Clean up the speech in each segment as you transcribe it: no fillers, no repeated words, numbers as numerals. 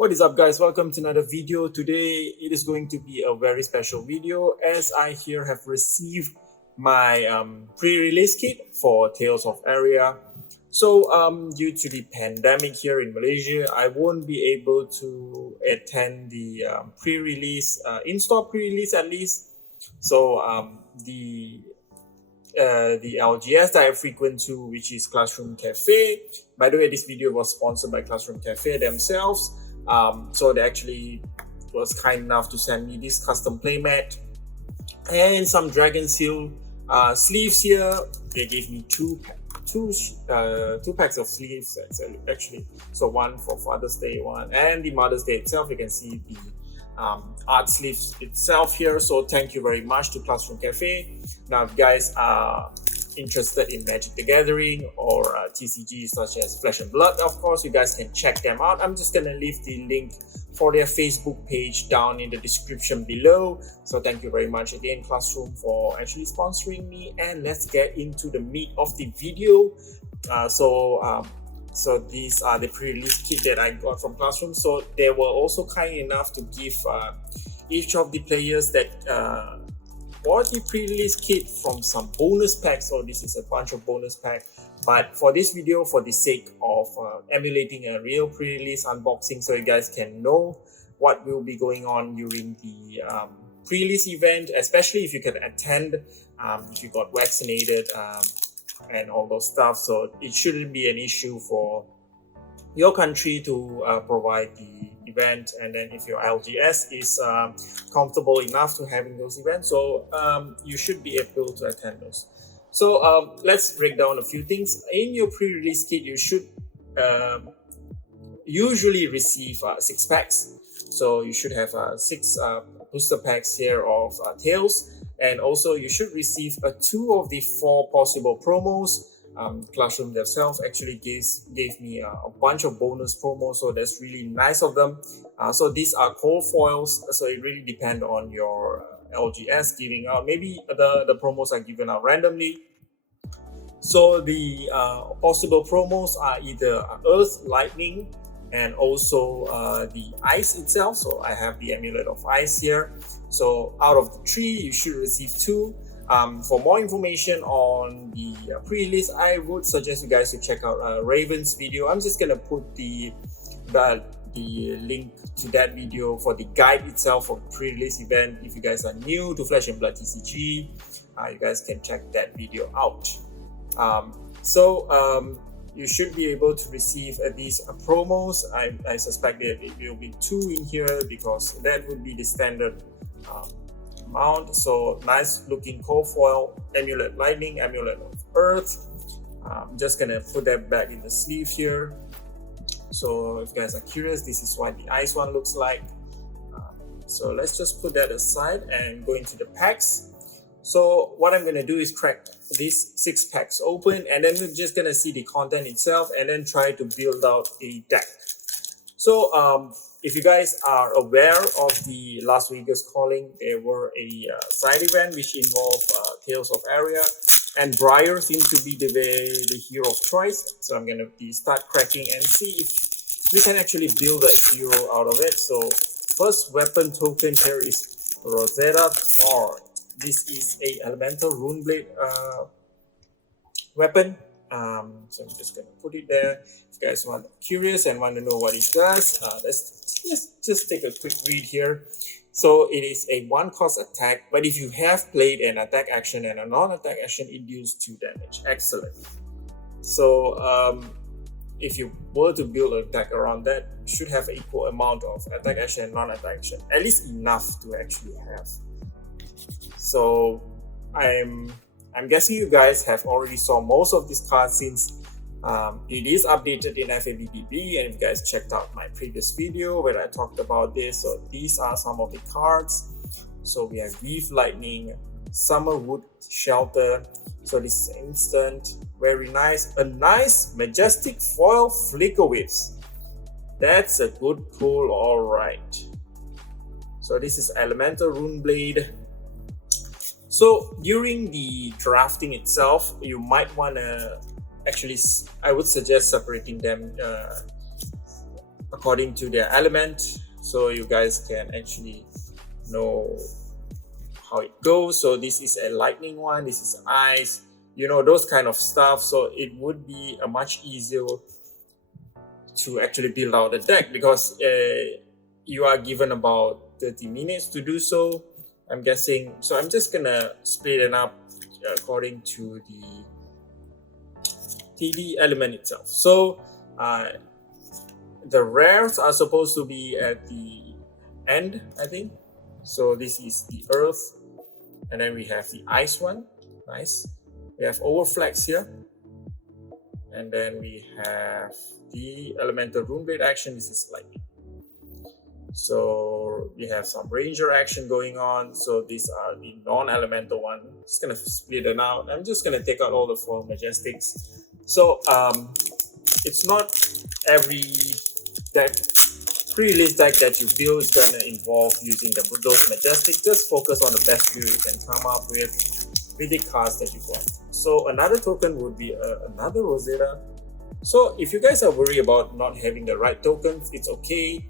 What is up, guys? Welcome to another video. Today it is going to be a very special video as I here have received my pre-release kit for Tales of Aria. So due to the pandemic here in Malaysia, I won't be able to attend the pre-release, in-store pre-release at least. So the LGS that I frequent to, which is Classroom Cafe. By the way, this video was sponsored by Classroom Cafe themselves. So they actually was kind enough to send me this custom playmat and some Dragon Seal sleeves here. They gave me two packs of sleeves actually. So one for Father's Day, one and the Mother's Day itself. You can see the art sleeves itself here. So thank you very much to Classroom Cafe. Now, if you guys are interested in Magic the Gathering or TCG such as Flesh and Blood, of course, you guys can check them out. I'm just gonna leave the link for their Facebook page down in the description below. So thank you very much again, Classroom, for actually sponsoring me, and let's get into the meat of the video. So these are the pre-release kit that I got from Classroom. So they were also kind enough to give each of the players that bought the pre-release kit from some bonus packs. So this is a bunch of bonus packs, but for this video, for the sake of emulating a real pre-release unboxing, so you guys can know what will be going on during the pre-release event, especially if you can attend, if you got vaccinated and all those stuff. So it shouldn't be an issue for your country to provide the event, and then if your LGS is comfortable enough to having those events, so you should be able to attend those. So let's break down a few things. In your pre-release kit, you should usually receive 6 packs. So you should have 6 booster packs here of Tales, and also you should receive 2 of the 4 possible promos. Classroom themselves actually gave me a bunch of bonus promos, so that's really nice of them. So these are cold foils, so it really depends on your LGS giving out. Maybe the promos are given out randomly. So the possible promos are either Earth, Lightning, and also the Ice itself. So I have the Amulet of Ice here. So out of the 3, you should receive 2. For more information on the pre-release, I would suggest you guys to check out Raven's video. I'm just gonna put the link to that video for the guide itself for the pre-release event. If you guys are new to Flesh and Blood TCG, you guys can check that video out. You should be able to receive these promos. I suspect that it will be 2 in here because that would be the standard amount. So nice looking cold foil, Amulet Lightning, Amulet of Earth. I'm just gonna put that back in the sleeve here. So if you guys are curious, this is what the ice one looks like. So let's just put that aside and go into the packs. So what I'm gonna do is crack these 6 packs open, and then we're just gonna see the content itself and then try to build out a deck. So if you guys are aware of the Las Vegas Calling, there were a side event which involved Tales of Aria, and Briar seems to be the hero of choice. So I'm gonna start cracking and see if we can actually build a hero out of it. So first weapon token here is Rosetta Thorn. This is a elemental runeblade weapon. So I'm just gonna put it there. If you guys are curious and want to know what it does, let's just take a quick read here. So it is a 1-cost attack, but if you have played an attack action and a non-attack action, it deals 2 damage. Excellent. So if you were to build a deck around that, you should have equal amount of attack action and non-attack action, at least enough to actually have. So I'm guessing you guys have already saw most of these cards since it is updated in FABBB, and if you guys checked out my previous video where I talked about this. So these are some of the cards. So we have Weave Lightning, Summerwood Shelter. So this is instant, very nice. A nice majestic foil Flicker Waves. That's a good pull, alright. So this is Elemental Runeblade. So during the drafting itself, you might want to actually, I would suggest separating them according to their element, so you guys can actually know how it goes. So this is a lightning one, this is ice, you know, those kind of stuff. So it would be a much easier to actually build out the deck, because you are given about 30 minutes to do so, I'm guessing. So I'm just gonna split it up according to the TD element itself. So the rares are supposed to be at the end, I think. So this is the earth, and then we have the ice one. Nice. We have overflex here, and then we have the elemental runeblade action. This is lightning. So we have some ranger action going on. So these are the non-elemental one. Just gonna split it out. I'm just gonna take out all the 4 majestics. So it's not every deck, pre-release deck that you build is gonna involve using those majestics. Just focus on the best build you can come up with the cards that you got. So another token would be another Rosetta. So if you guys are worried about not having the right tokens, it's okay.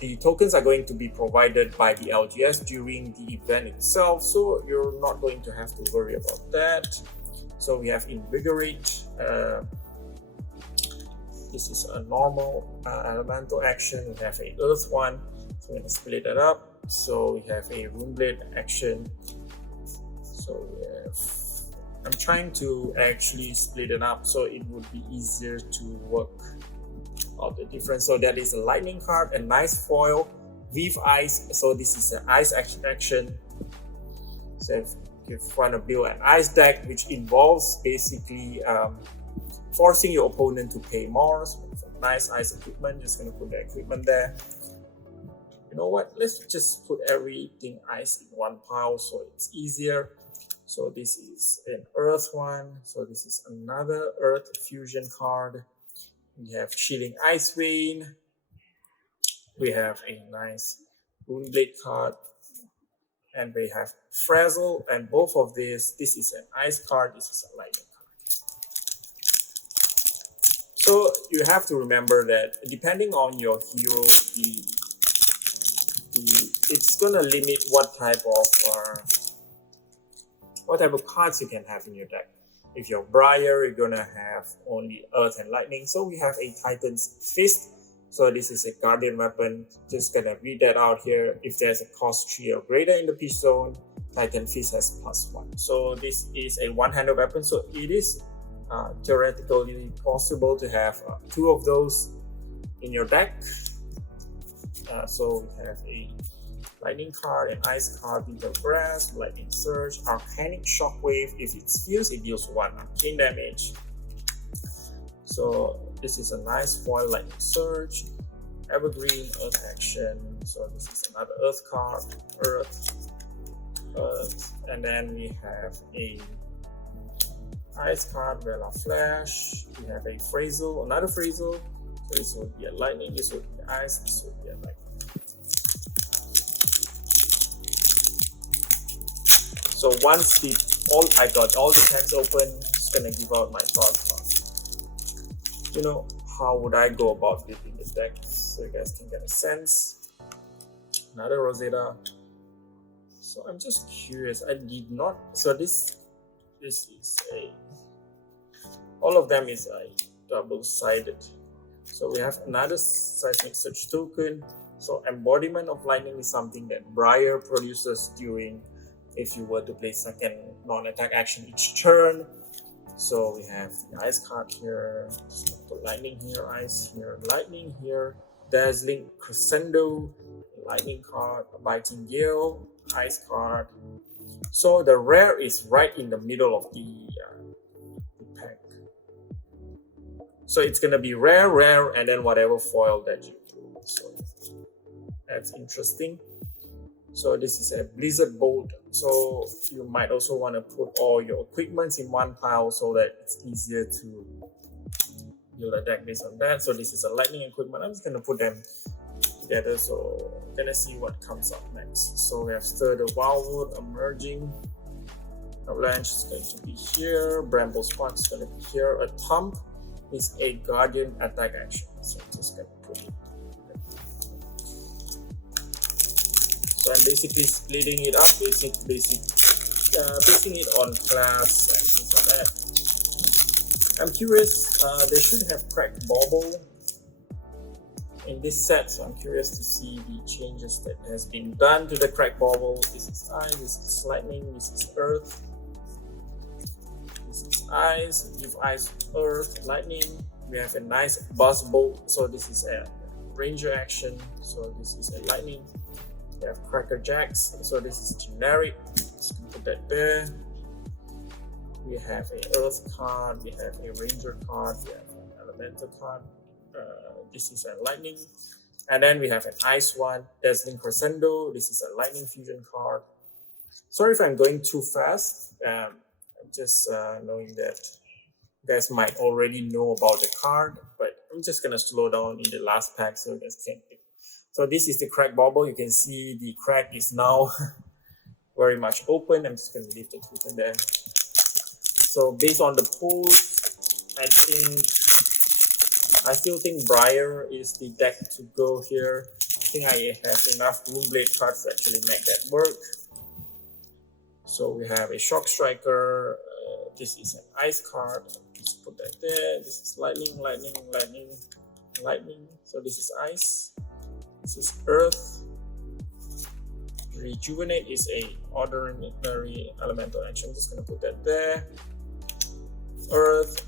The tokens are going to be provided by the LGS during the event itself, so you're not going to have to worry about that. So we have Invigorate. This is a normal elemental action. We have a Earth one, so we're going to split it up. So we have a Runeblade action. So we have, I'm trying to actually split it up so it would be easier to work out the difference. So that is a lightning card, a nice foil with ice. So this is an ice action. So if you want to build an ice deck, which involves basically forcing your opponent to pay more. So nice ice equipment. Just gonna put the equipment there. You know what? Let's just put everything ice in one pile so it's easier. So this is an earth one. So this is another earth fusion card. We have Chilling Ice Vein. We have a nice Runeblade card. And we have Frazzle. And both of this is an ice card, this is a lightning card. So you have to remember that depending on your hero, it's gonna limit what type of cards you can have in your deck. If you're Briar, you're gonna have only Earth and Lightning. So we have a Titan's Fist. So this is a Guardian weapon. Just gonna read that out here. If there's a cost 3 or greater in the pitch zone, Titan Fist has +1. So this is a one-handed weapon. So it is theoretically possible to have 2 of those in your deck. So we have a Lightning card, an Ice card, Winter Grass, Lightning Surge, Arcanic Shockwave. If it's fused, it deals 1 arcane damage. So this is a nice foil Lightning Surge, Evergreen, Earth action. So this is another Earth card, Earth, and then we have a Ice card, Vela Flash. We have a Frazzle, another Frazzle. So this would be a Lightning, this would be Ice, this would be a Lightning. So once I got all the tags open, just gonna give out my thoughts on, you know, how would I go about building the deck, so you guys can get a sense. Another Rosetta. So I'm just curious. I did not. So this is a. All of them is a double-sided. So we have another seismic search token. So embodiment of lightning is something that Briar produces during, if you were to play second non-attack action each turn. So we have the ice card here, put lightning here, ice here, lightning here, dazzling crescendo, lightning card, biting gale, ice card. So the rare is right in the middle of the pack. So it's gonna be rare, and then whatever foil that you do. So that's interesting. So this is a Blizzard Bolt. So you might also want to put all your equipments in one pile so that it's easier to build a deck based on that. So this is a lightning equipment. I'm just going to put them together. So I'm going to see what comes up next. So we have Stir the Wildwood, Emerging. Avalanche is going to be here. Bramble Spark is going to be here. A Thump is a Guardian attack action. So I'm just going to put it So I'm basically splitting it up, basing it on class and things like that. I'm curious, they should have cracked bauble in this set, so I'm curious to see the changes that has been done to the crack bauble. This is ice, this is lightning, this is earth, this is ice, give ice, earth, lightning. We have a nice buzz bolt, so this is a ranger action, so this is a lightning. We have cracker jacks, so this is generic, just put that there. We have a earth card, we have a ranger card, we have an elemental card. This is a lightning, and then we have an ice one, dazzling crescendo. This is a lightning fusion card. Sorry if I'm going too fast. I'm just knowing that you guys might already know about the card, but I'm just gonna slow down in the last pack so you guys can pick. So this is the crack bauble. You can see the crack is now very much open. I'm just gonna leave the token there. So based on the polls, I still think Briar is the deck to go here. I think I have enough Moonblade cards to actually make that work. So we have a Shock Striker. This is an Ice card. Let's put that there. This is Lightning, Lightning, Lightning, Lightning. So this is Ice. This is Earth. Rejuvenate is a ordinary elemental action. I'm just gonna put that there. Earth,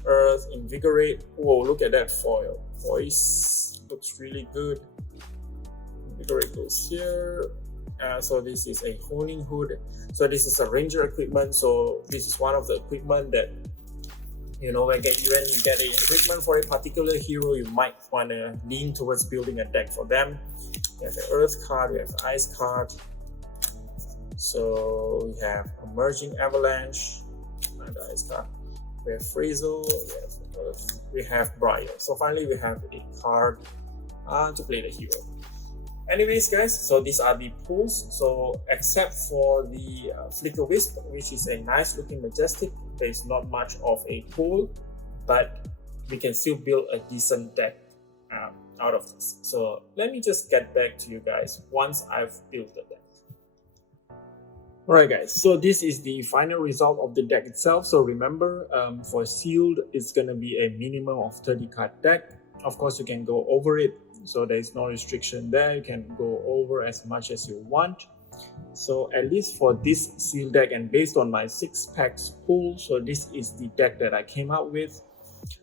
Invigorate. Whoa, look at that foil. Voice looks really good. Invigorate goes here. So this is a Honing Hood. So this is a ranger equipment. So this is one of the equipment that, you know, when you get a equipment for a particular hero, you might want to lean towards building a deck for them. We have the Earth card, we have the Ice card. So we have Emerging Avalanche, and the Ice card. We have Frizzle, we have Briar. So finally we have a card to play the hero. Anyways guys, so these are the pulls. So except for the Flicker Wisp, which is a nice looking majestic, there's not much of a pull, but we can still build a decent deck out of this. So let me just get back to you guys once I've built the deck. Alright guys, so this is the final result of the deck itself. So remember, for sealed, it's going to be a minimum of 30 card deck. Of course, you can go over it, so there is no restriction there. You can go over as much as you want. So at least for this sealed deck, and based on my 6 packs pool, so this is the deck that I came out with.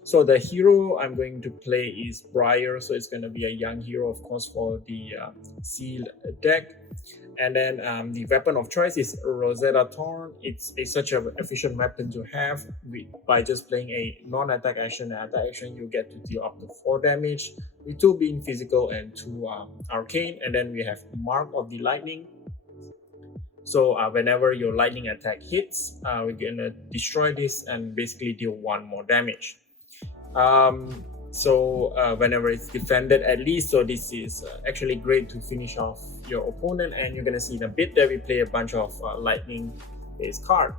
So the hero I'm going to play is Briar, so it's going to be a young hero, of course, for the sealed deck. And then the weapon of choice is Rosetta Thorn. It's such an efficient weapon to have. By just playing a non-attack action and attack action, you get to deal up to 4 damage, with 2 being physical and 2 arcane. And then we have Mark of the Lightning. So whenever your lightning attack hits, we're gonna destroy this and basically deal 1 more damage. Whenever it's defended at least, so this is actually great to finish off your opponent, and you're gonna see in a bit that we play a bunch of lightning based card.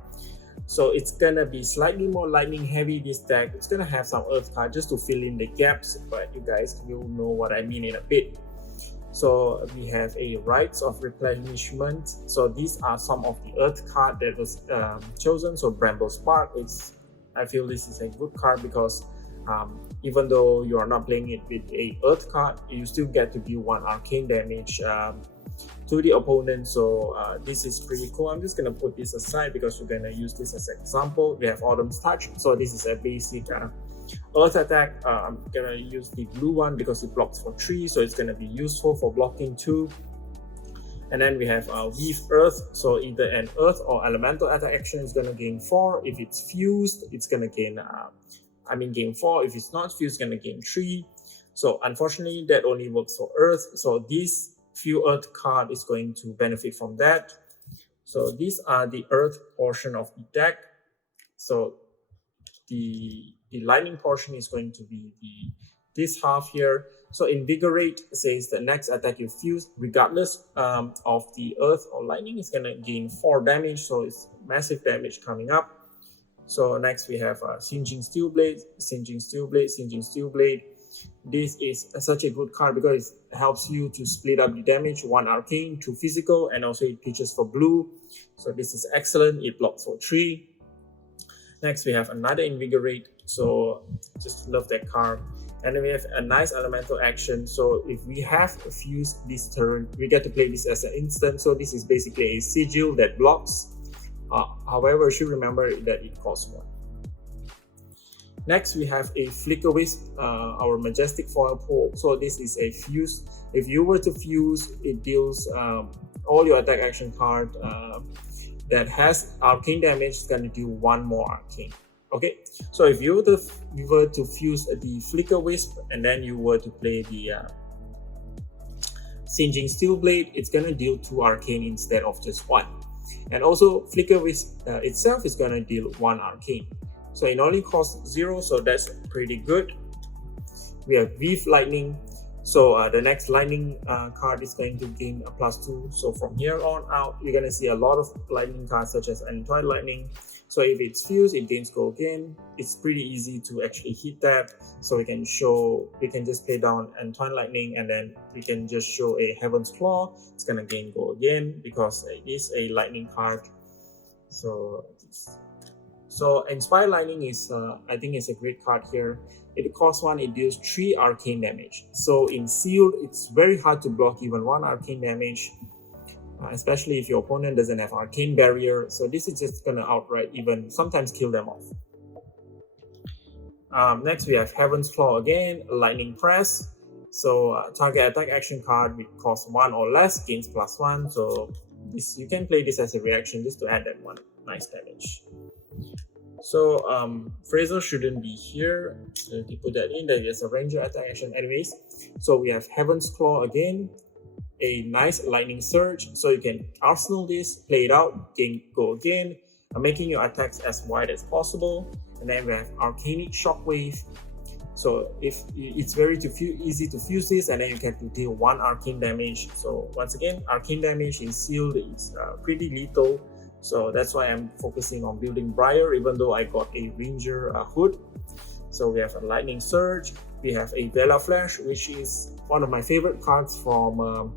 So it's gonna be slightly more lightning heavy, this deck. It's gonna have some earth card just to fill in the gaps, but you guys will know what I mean in a bit. So we have a Rites of Replenishment. So these are some of the earth card that was chosen. So Bramble Spark, I feel this is a good card because even though you are not playing it with a earth card, you still get to deal 1 arcane damage to the opponent. So this is pretty cool. I'm just gonna put this aside because we're gonna use this as an example. We have Autumn's Touch. So this is a basic earth attack. I'm gonna use the blue one because it blocks for 3, so it's gonna be useful for blocking 2. And then we have Weave Earth. So either an earth or elemental attack action is gonna gain 4. If it's fused, it's gonna gain gain 4. If it's not fused, it's gonna gain 3. So unfortunately, that only works for earth. So this few earth card is going to benefit from that. So these are the earth portion of the deck. So the lightning portion is going to be this half here. So Invigorate says the next attack you fuse, regardless of the earth or lightning, is gonna gain 4 damage. So it's massive damage coming up. So next we have Singeing Steelblade, Singeing Steelblade, Singeing Steelblade. this is such a good card because it helps you to split up the damage, 1 arcane, 2 physical, and also it pitches for blue. So this is excellent. It blocks for 3. Next, we have another Invigorate. So just love that card. And then we have a nice elemental action. So if we have a fuse this turn, we get to play this as an instant. So this is basically a sigil that blocks. However, you should remember that it costs 1. Next, we have a Flicker Wisp, our Majestic Foil Pole. So this is a fuse. If you were to fuse, it deals all your attack action card that has arcane damage is going to deal 1 more arcane. Okay, so if you were to fuse the Flicker Wisp and then you were to play the Singeing Steel Blade, it's going to deal 2 arcane instead of just 1. And also Flicker Wisp itself is going to deal 1 arcane. So it only costs 0, so that's pretty good. We have Weave Lightning. So the next lightning card is going to gain a +2. So from here on out, you're going to see a lot of lightning cards such as Entwined Lightning. So if it's fused, it gains go again. It's pretty easy to actually hit that. So we can just play down Entwined Lightning and then we can just show a Heaven's Claw. It's going to gain go again because it is a lightning card. So Inspired Lightning is, I think, is a great card here. It costs 1, it deals 3 arcane damage. So in sealed, it's very hard to block even 1 arcane damage, especially if your opponent doesn't have arcane barrier. So this is just gonna outright even sometimes kill them off. Next, we have Heaven's Claw again, Lightning Press. So target attack action card with cost 1 or less gains +1. So this, you can play this as a reaction just to add that 1 nice damage. So Fraser shouldn't be here. So you put that in, there is a ranger attack action anyways. So we have Heaven's Claw again, a nice lightning surge. So you can arsenal this, play it out, go again, making your attacks as wide as possible. And then we have Arcanic Shockwave. So if it's very easy to fuse this, and then you get to deal 1 arcane damage. So once again, arcane damage in sealed is pretty lethal. So that's why I'm focusing on building Briar, even though I got a Ranger hood. So we have a Lightning Surge, we have a Vela Flash, which is one of my favorite cards from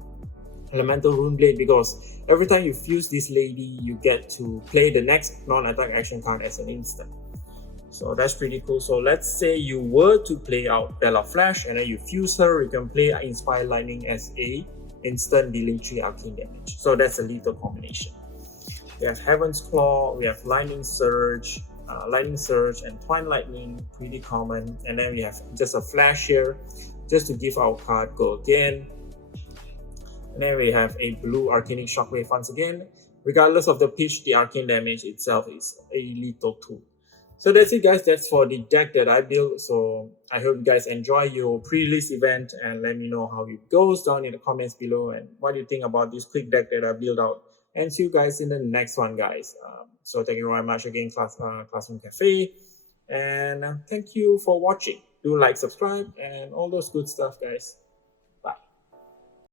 Elemental Runeblade, because every time you fuse this lady, you get to play the next non-attack action card as an instant. So that's pretty cool. So let's say you were to play out Vela Flash and then you fuse her, you can play Inspired Lightning as a instant dealing 3 arcane damage. So that's a lethal combination. We have Heaven's Claw, we have Lightning Surge, and Twine Lightning, pretty common. And then we have just a Flash here, just to give our card go again. And then we have a blue Arcanic Shockwave once again. Regardless of the pitch, the arcane damage itself is a lethal tool. So that's it, guys. That's for the deck that I built. So I hope you guys enjoy your pre-release event, and let me know how it goes down in the comments below and what you think about this quick deck that I built out. And see you guys in the next one, guys. So thank you very much again, Classroom Cafe. And thank you for watching. Do like, subscribe, and all those good stuff, guys.